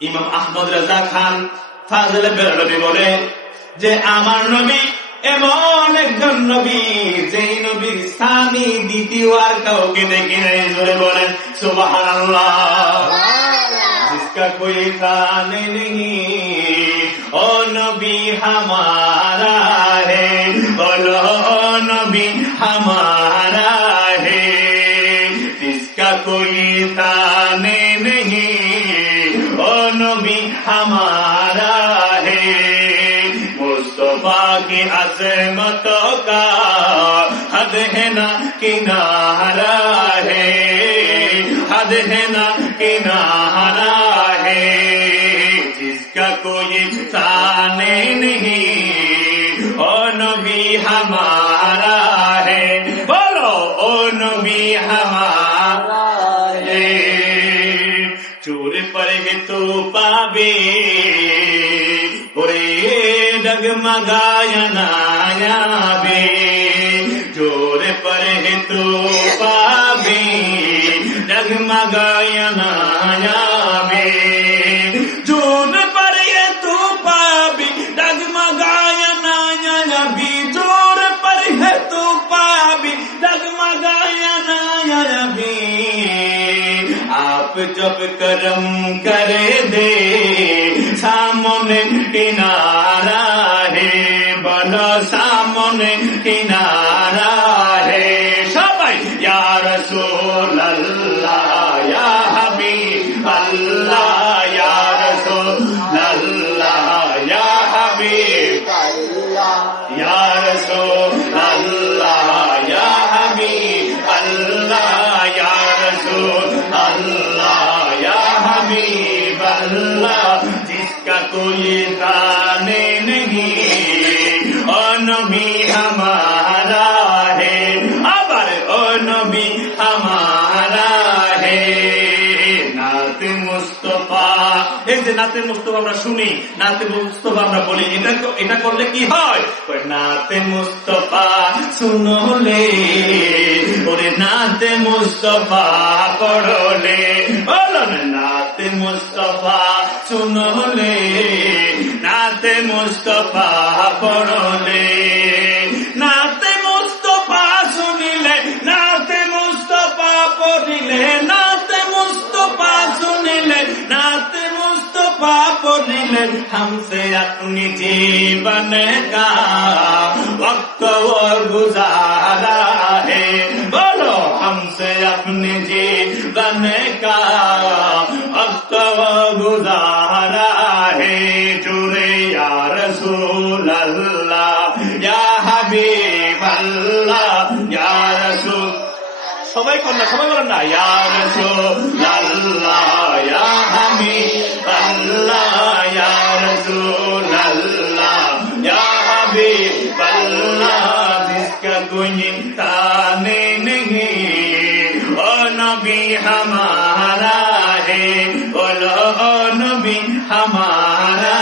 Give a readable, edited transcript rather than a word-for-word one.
ইমাম আহমদ রাজা খান ফাজলে বেরলভী বলে যে আমার নবী এমন একজন নবী, যেই নবীর স্বামী দ্বিতীয় আর কাউকে দেখি নাই। জোরে বলেন সুবহানাল্লাহ। जिसका कोई खान नहीं ओ नबी हमारा है, बोलो ओ नबी हमारा है। जिसका कोई खान नहीं ओ नबी हमारा है। मुस्तफा की अज़मतों का हद है ना किनारा है, हद है ना किनारा है। जिसका कोई शान नहीं ओ नबी हमारा है, बोलो ओ नबी हमारा है। चोर पर है तो पावे ओरे डगमगाया नायाबे, चोर पर है तो पावे डगमगाया नायाबे। चोर पर है तो पावे डगमगाया नायाबे, चोर पर है तो पावे डगमगाया नायाबे। आप जब करम कर दे सामने किनारा है, बोलो सामने किनारा है। सबाई या रसूल अल्लाह या हबीब अल्लाह, या रसूल अल्लाह या हबीब अल्लाह, या रसूल अल्लाह या हबीब अल्लाह, या रसूल अल्लाह या हबीब अल्लाह। जिसका कोई खान नहीं ओ नबी हमारा है, আবার ও নবী हमारा है। नाते मुस्तफा, এই যে নাতে মুস্তফা আমরা শুনি, নাতে মুস্তফা আমরা বলি, এটা করলে কি হয়? নাতে মুস্তফা শুনলে ওরে নাতে মুস্তফা পড়লে, বলো না নাতে মুস্তফা শুনলে, নাতে মুস্তফা পড়লে, নাতে মুস্তফা শুনিলে, নাতে মুস্তফা পড়িলে, নাতে মুস্তফা শুনিলে, নাতে मुस्तफा पढ़िले, हमसे अपनी जीवन का वक्त वो गुजारा है, बोलो हमसे अपने जीवन का वक्त वो गुजारा है। जुरे या रसूल अल्लाह या हबीब अल्लाह, या रसूल, সবাই কন্যা সবাই বলেন না, ইয়া রাসূলুল্লাহ ইয়া হাবিবাল্লাহ, ইয়া রাসূলুল্লাহ ইয়া হাবিবাল্লাহ। जिसका कोई तान नहीं ओ नबी हमारा है, बोलो ओ नबी हमारा